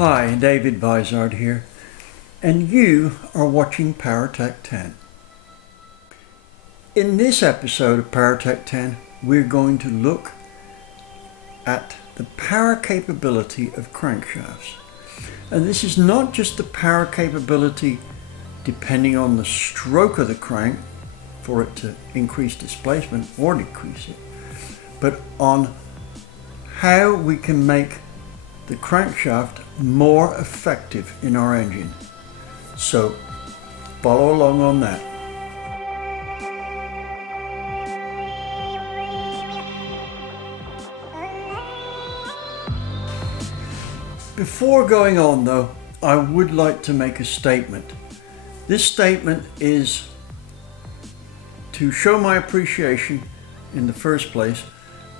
Hi, David Vizard here, and you are watching PowerTec 10. In this episode of PowerTec 10, we're going to look at the power capability of crankshafts. And this is not just the power capability depending on the stroke of the crank for it to increase displacement or decrease it, but on how we can make the crankshaft more effective in our engine. So follow along on that. Before going on though, I would like to make a statement. This statement is to show my appreciation in the first place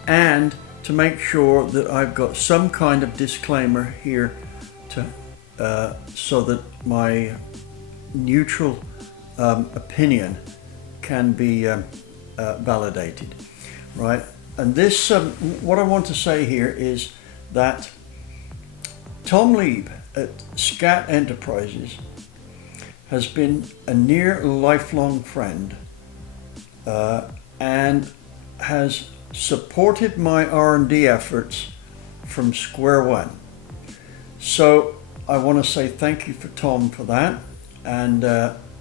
and to make sure that I've got some kind of disclaimer here to so that my neutral opinion can be validated, right? And this, what I want to say here is that Tom Lieb at Scat Enterprises has been a near lifelong friend and has supported my R&D efforts from square one. So I want to say thank you for Tom for that, and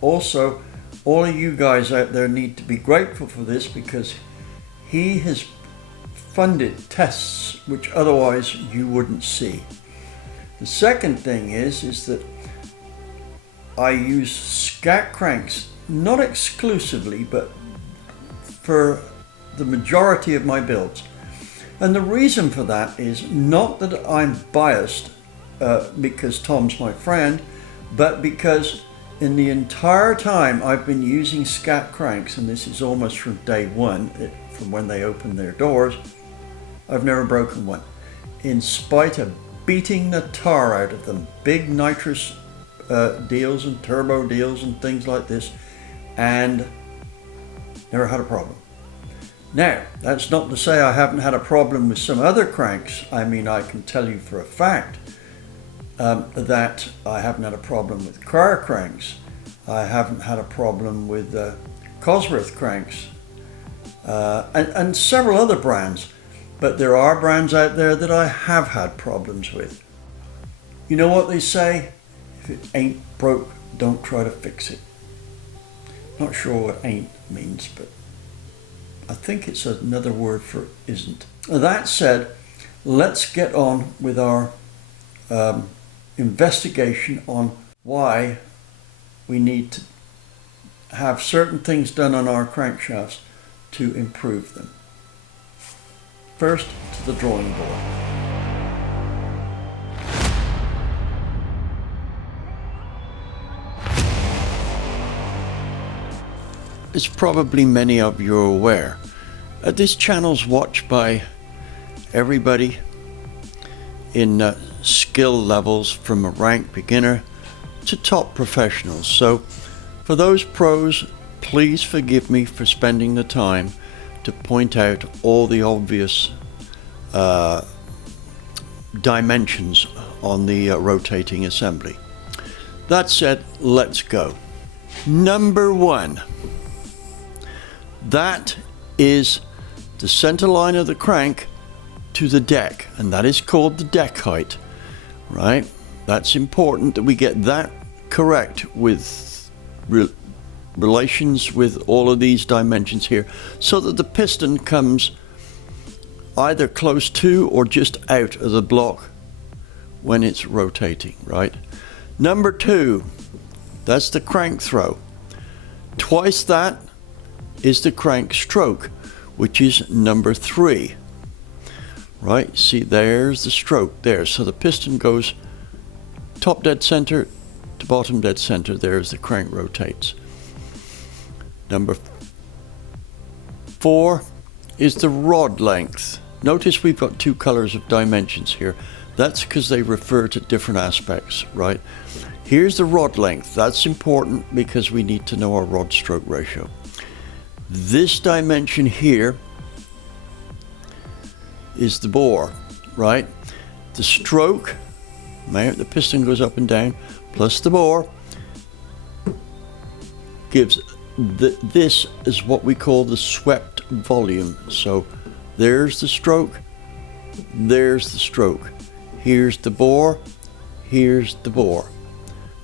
also all of you guys out there need to be grateful for this because he has funded tests which otherwise you wouldn't see. The second thing is that I use Scat cranks, not exclusively, but for the majority of my builds. And the reason for that is not that I'm biased because Tom's my friend, but because in the entire time I've been using Scat cranks, and this is almost from day one, from when they opened their doors, I've never broken one. In spite of beating the tar out of them, big nitrous deals and turbo deals and things like this, and never had a problem. Now, that's not to say I haven't had a problem with some other cranks. I mean, I can tell you for a fact that I haven't had a problem with Cryer cranks. I haven't had a problem with Cosworth cranks and several other brands. But there are brands out there that I have had problems with. You know what they say? If it ain't broke, don't try to fix it. Not sure what ain't means, but I think it's another word for isn't. That said, let's get on with our investigation on why we need to have certain things done on our crankshafts to improve them. First, to the drawing board. As probably many of you are aware, this channel's watched by everybody in skill levels from a rank beginner to top professionals. So for those pros, please forgive me for spending the time to point out all the obvious dimensions on the rotating assembly. That said, let's go. Number one. That is the center line of the crank to the deck, and that is called the deck height, right? That's important that we get that correct with relations with all of these dimensions here, so that the piston comes either close to or just out of the block when it's rotating, right? Number two, that's the crank throw. Twice that is the crank stroke, which is number three, right? See, there's the stroke there. So the piston goes top dead center to bottom dead center. There's the crank rotates. Number four is the rod length. Notice we've got two colors of dimensions here. That's because they refer to different aspects, right? Here's the rod length. That's important because we need to know our rod stroke ratio. This dimension here is the bore, right? The stroke amount the piston goes up and down, plus the bore, gives this is what we call the swept volume. So there's the stroke, there's the stroke, here's the bore, here's the bore.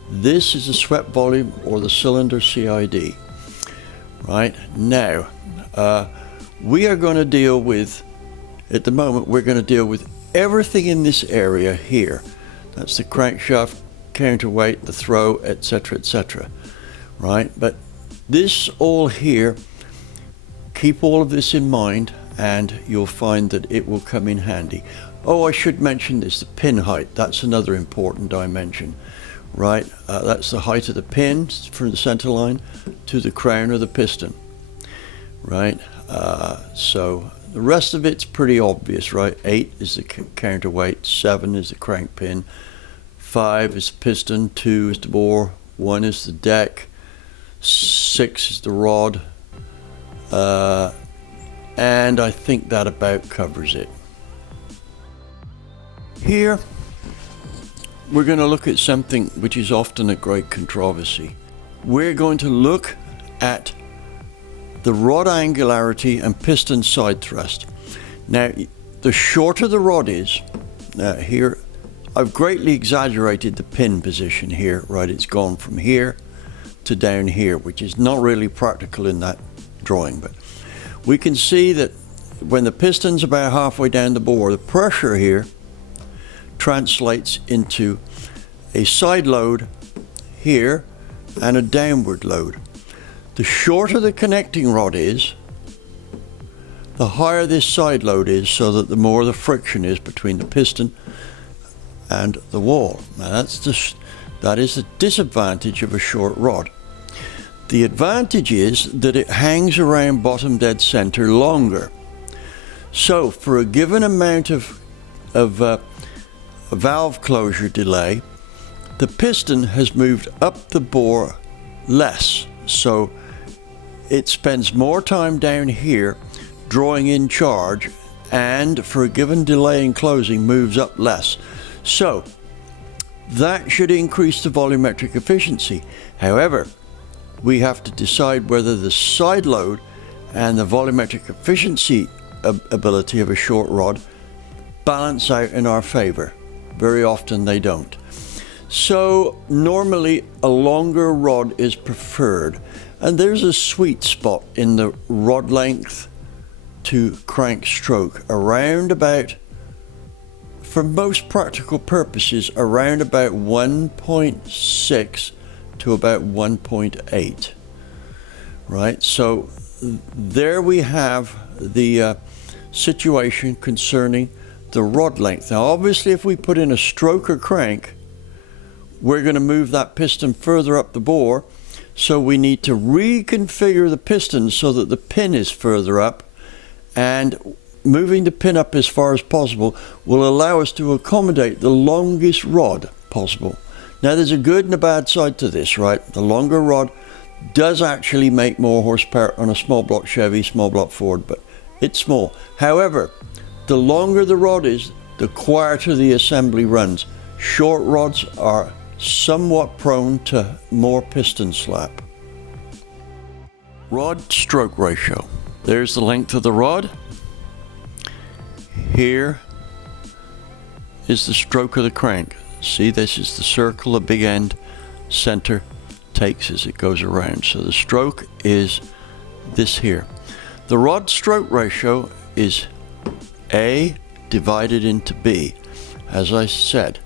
This is the swept volume, or the cylinder CID. Right, now we are going to deal with, at the moment we're going to deal with everything in this area here. That's the crankshaft, counterweight, the throw, etc, etc. Right, but this all here, keep all of this in mind and you'll find that it will come in handy. Oh, I should mention this, the pin height, that's another important dimension. Right, that's the height of the pin from the center line to the crown of the piston. Right, so the rest of it's pretty obvious, right? 8 is the counterweight, 7 is the crank pin, 5 is the piston, 2 is the bore, 1 is the deck, 6 is the rod, and I think that about covers it. Here we're going to look at something which is often a great controversy. We're going to look at the rod angularity and piston side thrust. Now, the shorter the rod is, here I've greatly exaggerated the pin position here, right? It's gone from here to down here, which is not really practical in that drawing, but we can see that when the piston's about halfway down the bore, the pressure here translates into a side load here and a downward load. The shorter the connecting rod is, the higher this side load is, so that the more the friction is between the piston and the wall. Now that is the disadvantage of a short rod. The advantage is that it hangs around bottom dead center longer. So for a given amount of valve closure delay, the piston has moved up the bore less, so it spends more time down here drawing in charge, and for a given delay in closing moves up less. So that should increase the volumetric efficiency. However, we have to decide whether the side load and the volumetric efficiency ability of a short rod balance out in our favor. Very often they don't. So normally a longer rod is preferred, and there's a sweet spot in the rod length to crank stroke around about, for most practical purposes, around about 1.6 to about 1.8. Right, so there we have the situation concerning the rod length. Now obviously if we put in a stroker crank, we're going to move that piston further up the bore, so we need to reconfigure the piston so that the pin is further up, and moving the pin up as far as possible will allow us to accommodate the longest rod possible. Now there's a good and a bad side to this, right? The longer rod does actually make more horsepower on a small block Chevy, small block Ford, but it's small. However, the longer the rod is, the quieter the assembly runs. Short rods are somewhat prone to more piston slap. Rod stroke ratio. There's the length of the rod. Here is the stroke of the crank. See, this is the circle, the big end, center takes as it goes around. So the stroke is this here. The rod stroke ratio is A divided into B. As I said,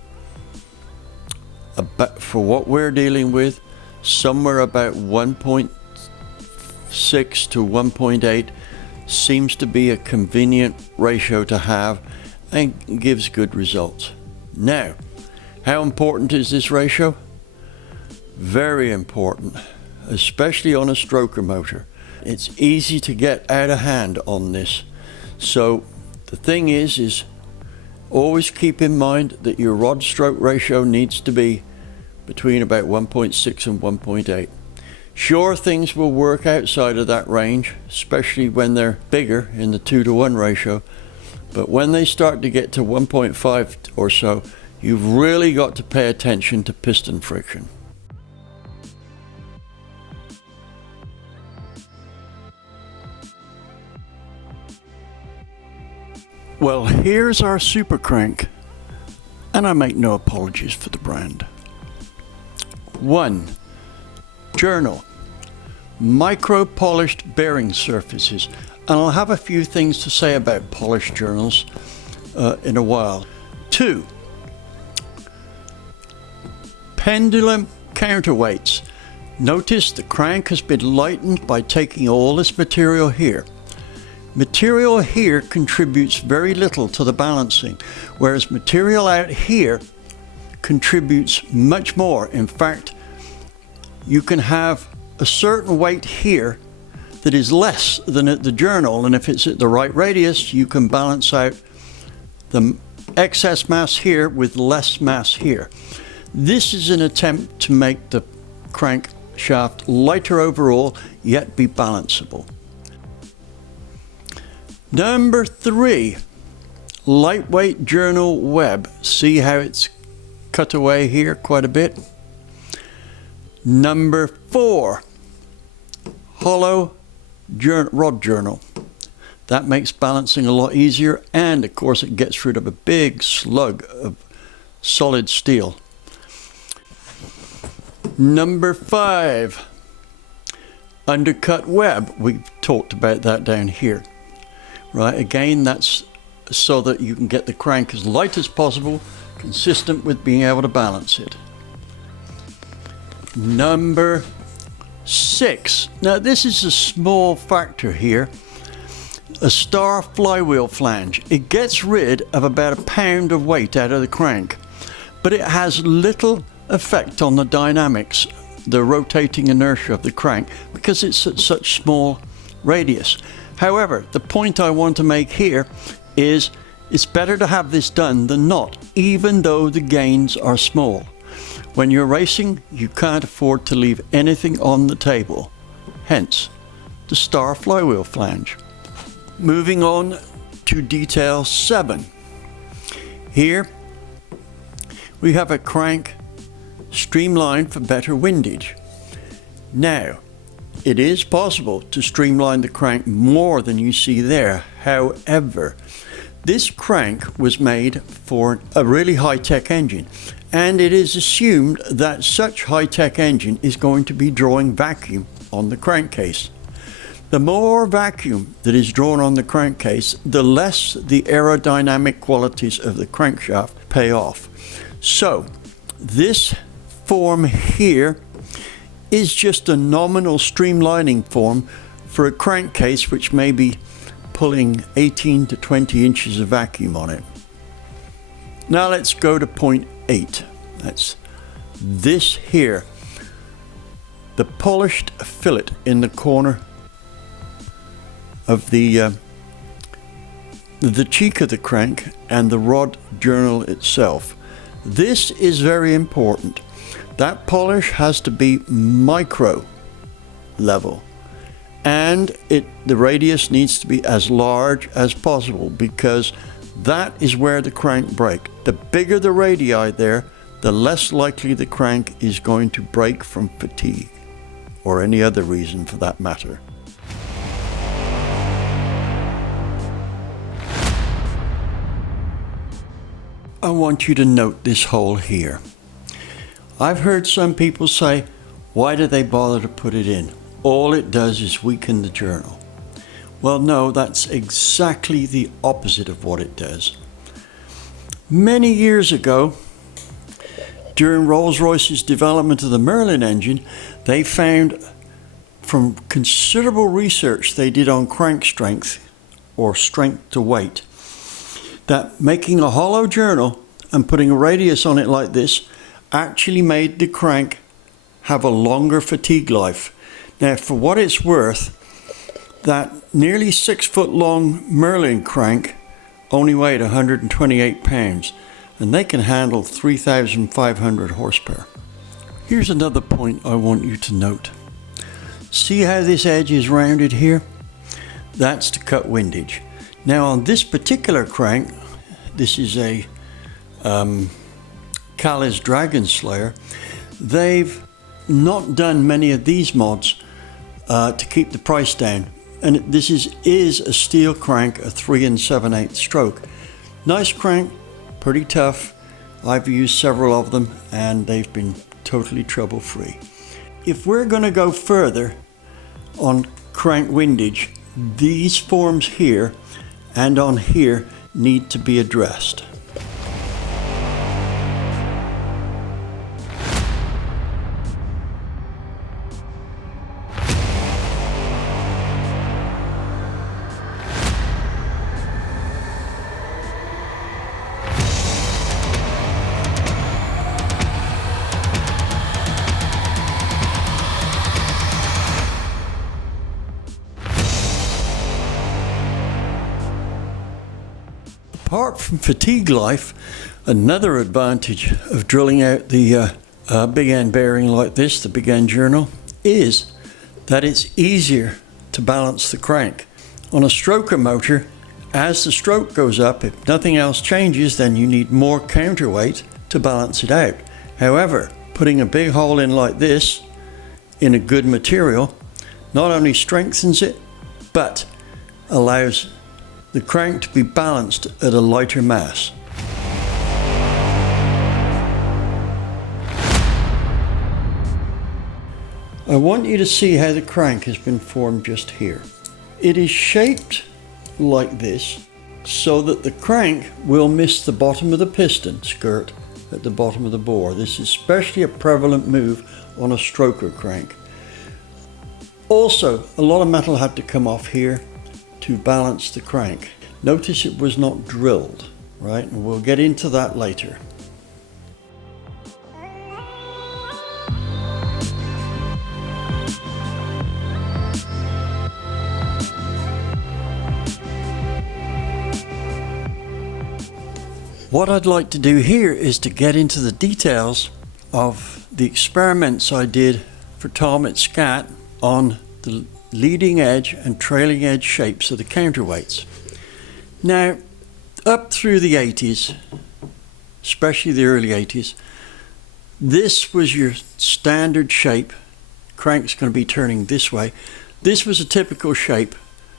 for what we're dealing with, somewhere about 1.6 to 1.8 seems to be a convenient ratio to have and gives good results. Now, how important is this ratio? Very important, especially on a stroker motor. It's easy to get out of hand on this. So the thing is always keep in mind that your rod stroke ratio needs to be between about 1.6 and 1.8. Sure, things will work outside of that range, especially when they're bigger in the 2-to-1 ratio, but when they start to get to 1.5 or so, you've really got to pay attention to piston friction. Well, here's our super crank, and I make no apologies for the brand. 1. Journal. Micro polished bearing surfaces, and I'll have a few things to say about polished journals in a while. 2. Pendulum Counterweights. Notice the crank has been lightened by taking all this material here. Material here contributes very little to the balancing, whereas material out here contributes much more. In fact, you can have a certain weight here that is less than at the journal, and if it's at the right radius, you can balance out the excess mass here with less mass here. This is an attempt to make the crank shaft lighter overall, yet be balanceable. Number 3, lightweight journal web. See how it's cut away here quite a bit? Number 4, hollow rod journal. That makes balancing a lot easier, and of course it gets rid of a big slug of solid steel. Number 5, undercut web. We've talked about that down here. Right, again, that's so that you can get the crank as light as possible, consistent with being able to balance it. Number 6. Now this is a small factor here. A star flywheel flange. It gets rid of about a pound of weight out of the crank, but it has little effect on the dynamics, the rotating inertia of the crank, because it's at such small radius. However, the point I want to make here is it's better to have this done than not, even though the gains are small. When you're racing, you can't afford to leave anything on the table. Hence, the star flywheel flange. Moving on to detail 7. Here, we have a crank streamlined for better windage. Now, it is possible to streamline the crank more than you see there. However, this crank was made for a really high-tech engine, and it is assumed that such high-tech engine is going to be drawing vacuum on the crankcase. The more vacuum that is drawn on the crankcase, the less the aerodynamic qualities of the crankshaft pay off. So, this form here is just a nominal streamlining form for a crankcase which may be pulling 18 to 20 inches of vacuum on it. Now let's go to point 8. That's this here. The polished fillet in the corner of the cheek of the crank and the rod journal itself. This is very important. That polish has to be micro level, and the radius needs to be as large as possible, because that is where the crank breaks. The bigger the radii there, the less likely the crank is going to break from fatigue or any other reason for that matter. I want you to note this hole here. I've heard some people say, why do they bother to put it in? All it does is weaken the journal. Well, no, that's exactly the opposite of what it does. Many years ago, during Rolls-Royce's development of the Merlin engine, they found from considerable research they did on crank strength, or strength to weight, that making a hollow journal and putting a radius on it like this actually made the crank have a longer fatigue life. Now, for what it's worth, that nearly 6 foot long Merlin crank only weighed 128 pounds, and they can handle 3,500 horsepower. Here's another point I want you to note. See how this edge is rounded here? That's to cut windage. Now on this particular crank, this is a Kali's Dragon Slayer, they've not done many of these mods to keep the price down. And this is a steel crank, a 3 7/8 stroke. Nice crank, pretty tough. I've used several of them and they've been totally trouble free. If we're going to go further on crank windage, these forms here and on here need to be addressed. Apart from fatigue life, another advantage of drilling out the big end bearing like this, the big end journal, is that it's easier to balance the crank. On a stroker motor, as the stroke goes up, if nothing else changes, then you need more counterweight to balance it out. However, putting a big hole in like this in a good material not only strengthens it, but allows the crank to be balanced at a lighter mass. I want you to see how the crank has been formed just here. It is shaped like this so that the crank will miss the bottom of the piston skirt at the bottom of the bore. This is especially a prevalent move on a stroker crank. Also, a lot of metal had to come off here to balance the crank. Notice it was not drilled, right? And we'll get into that later. What I'd like to do here is to get into the details of the experiments I did for Tom at SCAT on the leading edge and trailing edge shapes of the counterweights. Now, up through the 80s, especially the early 80s, this was your standard shape. Crank's going to be turning this way. This was a typical shape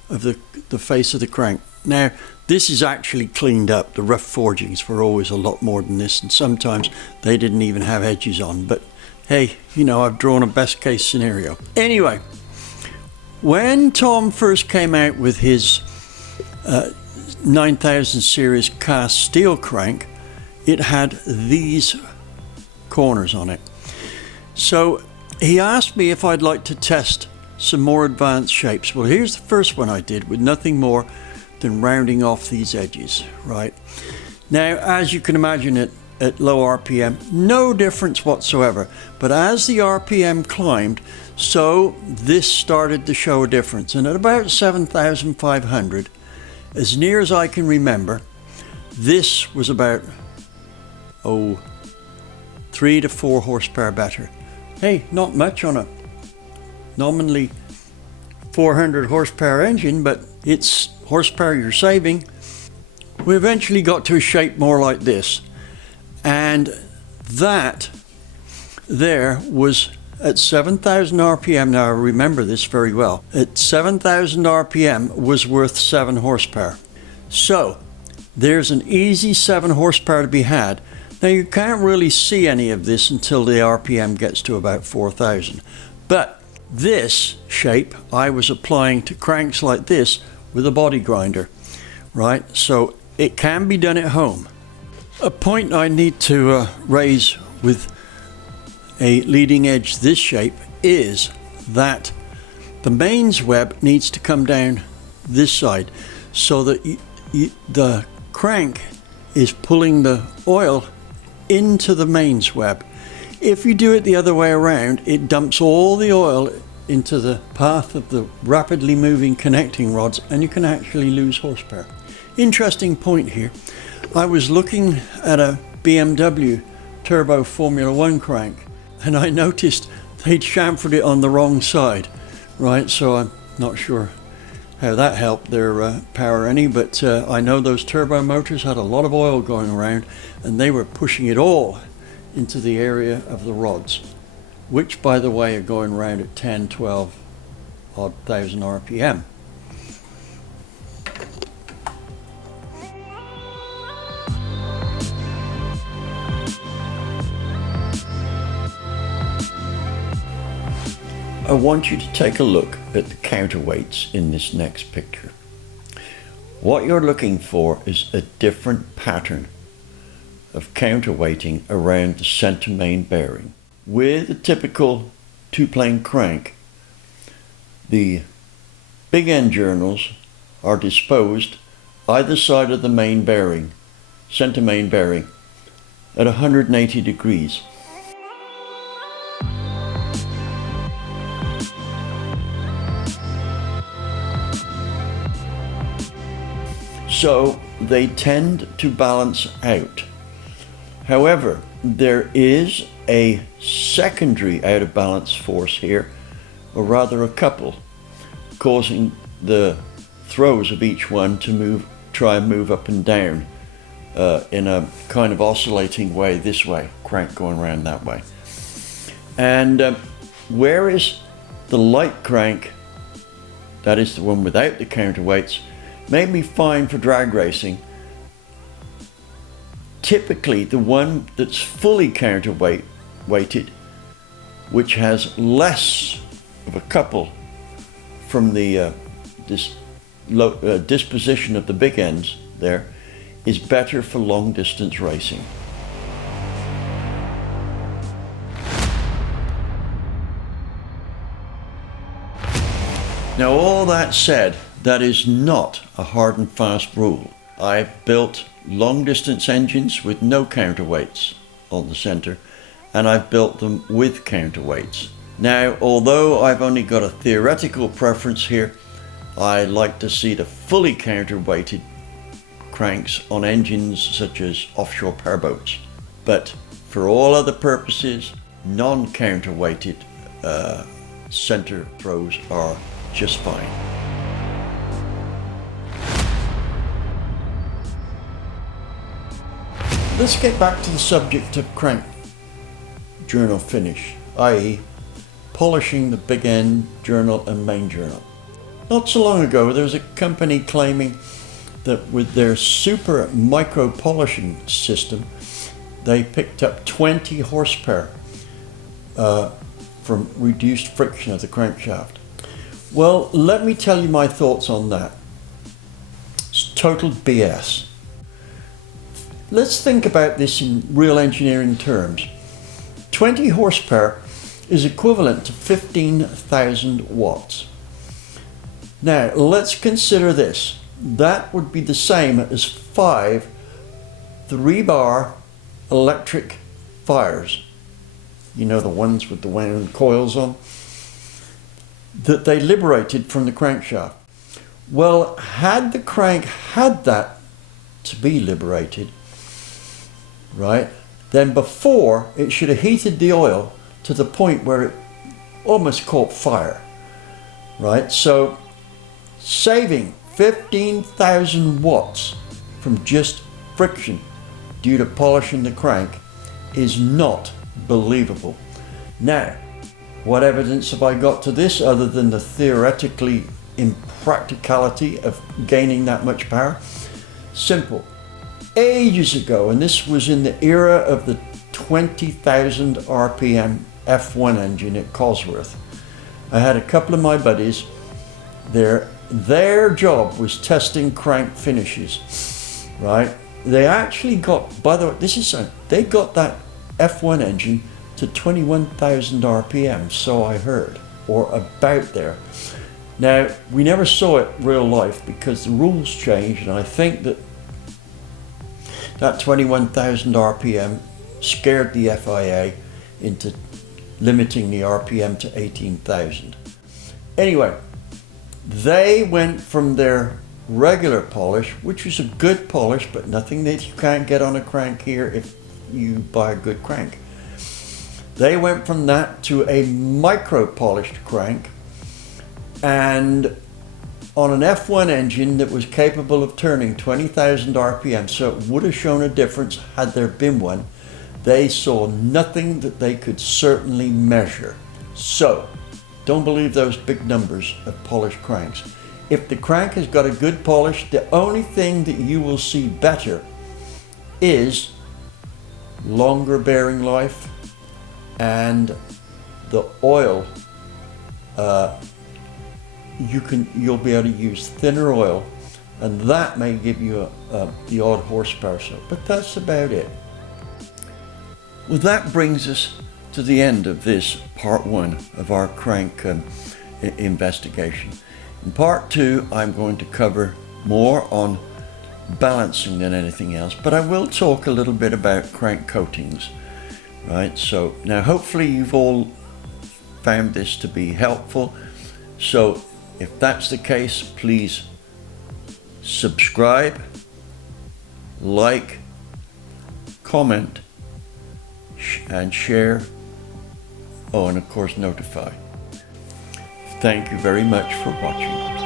of the face of the crank. Now, this is actually cleaned up. The rough forgings were always a lot more than this, and sometimes they didn't even have edges on. But hey, you know, I've drawn a best case scenario. Anyway, when Tom first came out with his 9000 series cast steel crank, it had these corners on it. So he asked me if I'd like to test some more advanced shapes. Well, here's the first one I did with nothing more than rounding off these edges, right? Now, as you can imagine, at low RPM, no difference whatsoever. But as the RPM climbed, so this started to show a difference. And at about 7,500, as near as I can remember, this was about 3 to 4 horsepower better. Hey, not much on a nominally 400 horsepower engine, but it's horsepower you're saving. We eventually got to a shape more like this, and that there was at 7,000 RPM. Now I remember this very well. At 7,000 RPM was worth 7 horsepower. So there's an easy 7 horsepower to be had. Now you can't really see any of this until the RPM gets to about 4,000. But this shape I was applying to cranks like this with a body grinder, right? So it can be done at home. A point I need to raise with a leading edge this shape is that the mains web needs to come down this side so that the crank is pulling the oil into the mains web. If you do it the other way around, it dumps all the oil into the path of the rapidly moving connecting rods, and you can actually lose horsepower. Interesting point here. I was looking at a BMW Turbo Formula 1 crank, and I noticed they'd chamfered it on the wrong side, right? So I'm not sure how that helped their power any, but I know those turbo motors had a lot of oil going around, and they were pushing it all into the area of the rods, which by the way are going around at 10, 12 odd thousand RPM. I want you to take a look at the counterweights in this next picture. What you're looking for is a different pattern of counterweighting around the center main bearing. With a typical two-plane crank, the big end journals are disposed either side of the main bearing, center main bearing, at 180 degrees. So they tend to balance out. However, there is a secondary out of balance force here, or rather a couple, causing the throws of each one to try and move up and down in a kind of oscillating way this way, crank going around that way. And whereas the light crank, that is the one without the counterweights, made me fine for drag racing, typically the one that's fully counterweighted, which has less of a couple from the disposition of the big ends there, is better for long distance racing. Now all that said, that is not a hard and fast rule. I've built long distance engines with no counterweights on the center, and I've built them with counterweights. Now, although I've only got a theoretical preference here, I like to see the fully counterweighted cranks on engines such as offshore powerboats. But for all other purposes, non-counterweighted center throws are just fine. Let's get back to the subject of crank journal finish, i.e. polishing the big end journal and main journal. Not so long ago there was a company claiming that with their super micro polishing system they picked up 20 horsepower from reduced friction of the crankshaft. Well, let me tell you my thoughts on that. It's total BS. Let's think about this in real engineering terms. 20 horsepower is equivalent to 15,000 watts. Now, let's consider this. That would be the same as 5 3-bar electric fires. You know, the ones with the wound coils on, that they liberated from the crankshaft. Well, had the crank had that to be liberated, right, then before it should have heated the oil to the point where it almost caught fire, right? So saving 15,000 watts from just friction due to polishing the crank is not believable. Now, what evidence have I got to this other than the theoretically impracticality of gaining that much power? Simple. Ages ago, and this was in the era of the 20,000 RPM F1 engine at Cosworth, I had a couple of my buddies there. Their job was testing crank finishes, right? They actually got, by the way, they got that F1 engine to 21,000 RPM, so I heard, or about there. Now, we never saw it real life because the rules changed, and I think that 21,000 RPM scared the FIA into limiting the RPM to 18,000. Anyway, they went from their regular polish, which was a good polish, but nothing that you can't get on a crank here if you buy a good crank. They went from that to a micro polished crank, and on an F1 engine that was capable of turning 20,000 RPM, so it would have shown a difference had there been one. they saw nothing that they could certainly measure. So, don't believe those big numbers of polished cranks. If the crank has got a good polish, the only thing that you will see better is longer bearing life, and the oil. You'll be able to use thinner oil, and that may give you the odd horsepower. But that's about it. Well, that brings us to the end of this part 1 of our crank investigation. In part 2, I'm going to cover more on balancing than anything else, but I will talk a little bit about crank coatings, right? So now hopefully you've all found this to be helpful. So if that's the case, please subscribe, like, comment, and share. Oh, and of course notify. Thank you very much for watching.